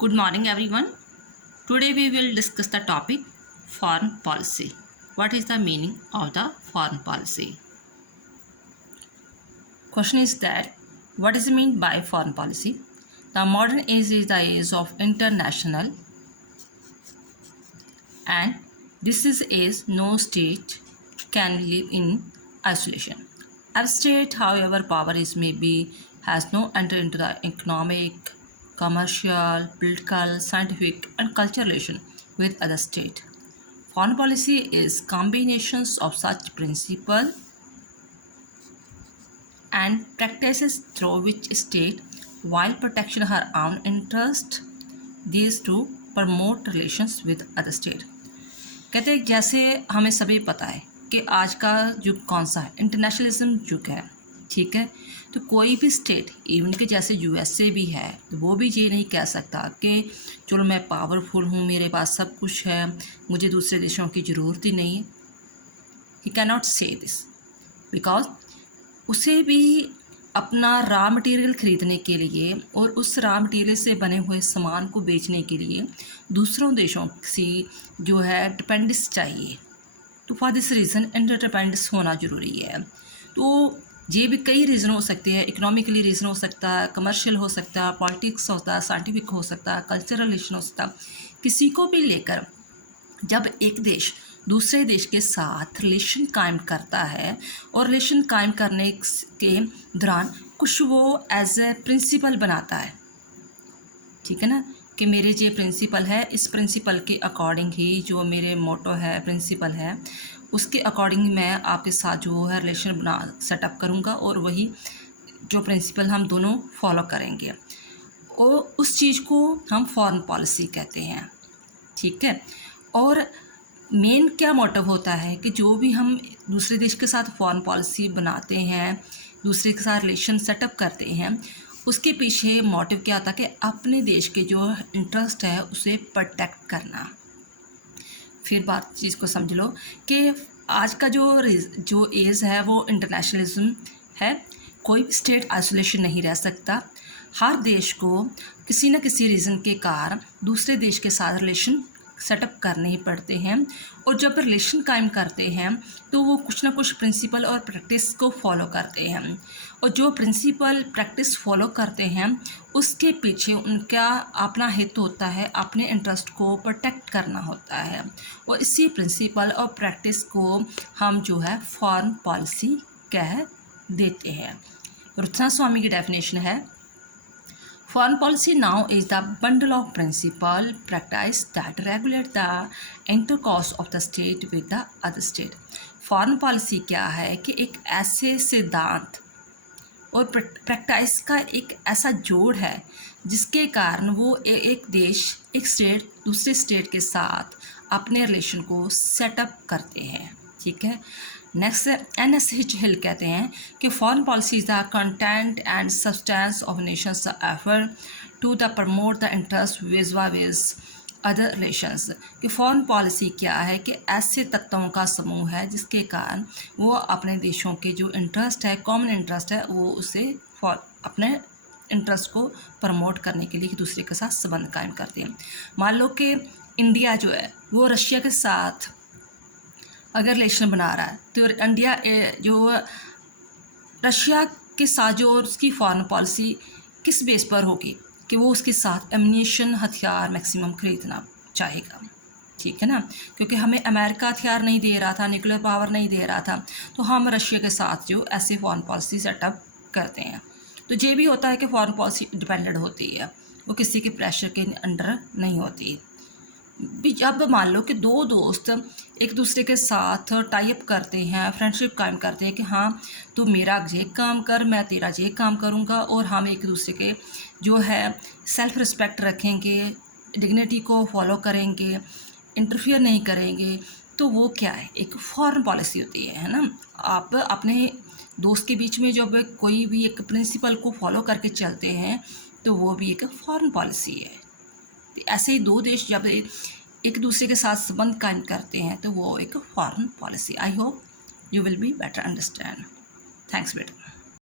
Good morning, everyone. Today we will discuss the topic foreign policy. What is the meaning of the foreign policy? Question is that what is meant by foreign policy? The modern age is the age of international, and this is age no state can live in isolation. A state, however power is maybe, has no entry into the economic, commercial, political, scientific, and cultural relation with other state. Foreign policy is combinations of such principle and practices through which state, while protecting her own interest, these to promote relations with other state. कहते हैं जैसे हमें सभी पता है कि आज का युग कौन सा है, इंटरनेशनलिज्म युग है, ठीक है। तो कोई भी स्टेट, इवन के जैसे यूएसए भी है, तो वो भी ये नहीं कह सकता कि चलो मैं पावरफुल हूँ, मेरे पास सब कुछ है, मुझे दूसरे देशों की ज़रूरत ही नहीं है। ही कैन नॉट से दिस बिकॉज उसे भी अपना रॉ मटेरियल ख़रीदने के लिए और उस रॉ मटेरियल से बने हुए सामान को बेचने के लिए दूसरों देशों से जो है डिपेंडेंस चाहिए। तो फॉर दिस रीज़न इंटरडिपेंडेंस होना ज़रूरी है। तो ये भी कई रीज़न हो सकते हैं, इकोनॉमिकली रीज़न हो सकता है, कमर्शियल हो सकता है, पॉलिटिक्स होता है, साइंटिफिक हो सकता है, कल्चरल रिलेशन हो सकता है। किसी को भी लेकर जब एक देश दूसरे देश के साथ रिलेशन कायम करता है और रिलेशन कायम करने के दौरान कुछ वो एज ए प्रिंसिपल बनाता है, ठीक है ना, कि मेरे ये प्रिंसिपल है, इस प्रिंसिपल के अकॉर्डिंग ही जो मेरे मोटो है, प्रिंसिपल है, उसके अकॉर्डिंग मैं आपके साथ जो है रिलेशन बना सेटअप करूँगा और वही जो प्रिंसिपल हम दोनों फॉलो करेंगे और उस चीज़ को हम फॉरेन पॉलिसी कहते हैं, ठीक है। और मेन क्या मोटिव होता है कि जो भी हम दूसरे देश के साथ फॉरेन पॉलिसी बनाते हैं, दूसरे के साथ रिलेशन सेटअप करते हैं, उसके पीछे मोटिव क्या होता है कि अपने देश के जो इंटरेस्ट है उसे प्रोटेक्ट करना। फिर बात चीज़ को समझ लो कि आज का जो एज है वो इंटरनेशनलिज्म है। कोई भी स्टेट आइसोलेशन नहीं रह सकता। हर देश को किसी न किसी रीज़न के कारण दूसरे देश के साथ रिलेशन सेटअप करने ही पड़ते हैं और जब रिलेशन कायम करते हैं तो वो कुछ ना कुछ प्रिंसिपल और प्रैक्टिस को फॉलो करते हैं और जो प्रिंसिपल प्रैक्टिस फॉलो करते हैं उसके पीछे उनका अपना हित होता है, अपने इंटरेस्ट को प्रोटेक्ट करना होता है और इसी प्रिंसिपल और प्रैक्टिस को हम जो है फॉरेन पॉलिसी कह देते हैं। रुत्सना स्वामी की डेफिनेशन है, foreign policy now is the bundle of principle practice that regulate the intercourse of the state with the other state. Foreign policy क्या है कि एक ऐसे सिद्धांत और प्रैक्टिस का एक ऐसा जोड़ है जिसके कारण वो एक देश, एक स्टेट दूसरे स्टेट के साथ अपने रिलेशन को सेटअप करते हैं, ठीक है। नेक्स्ट NSH हिल कहते हैं कि foreign policy is the content and substance of nations effort to the promote the interest viz other relations. कि फॉरेन पॉलिसी क्या है कि ऐसे तत्वों का समूह है जिसके कारण वो अपने देशों के जो इंटरेस्ट है, कॉमन इंटरेस्ट है, वो उसे अपने इंटरेस्ट को प्रमोट करने के लिए एक दूसरे के साथ संबंध कायम करते हैं। मान लो कि इंडिया जो है वो रशिया के साथ अगर रिलेशन बना रहा है तो इंडिया जो रशिया के साथ जो उसकी फॉरेन पॉलिसी किस बेस पर होगी कि वो उसके साथ एम्यूनिशन, हथियार मैक्सिमम खरीदना चाहेगा, ठीक है ना, क्योंकि हमें अमेरिका हथियार नहीं दे रहा था, न्यूक्लियर पावर नहीं दे रहा था, तो हम रशिया के साथ जो ऐसे फॉरेन पॉलिसी सेटअप करते हैं। तो ये भी होता है कि फॉरेन पॉलिसी डिपेंडेंट होती है, वो किसी के प्रेशर के अंडर नहीं होती। जब मान लो कि दो दोस्त एक दूसरे के साथ टाई अप करते हैं, फ्रेंडशिप कायम करते हैं कि हाँ तू मेरा ये काम कर, मैं तेरा ये काम करूँगा और हम एक दूसरे के जो है सेल्फ रिस्पेक्ट रखेंगे, डिग्निटी को फॉलो करेंगे, इंटरफियर नहीं करेंगे, तो वो क्या है, एक फॉरेन पॉलिसी होती है ना। आप अपने दोस्त के बीच में जब कोई भी एक प्रिंसिपल को फॉलो करके चलते हैं तो वो भी एक फॉरेन पॉलिसी है। ऐसे ही दो देश जब एक दूसरे के साथ संबंध कायम करते हैं तो वो एक foreign policy. I hope you will be better understand. Thanks बेटा।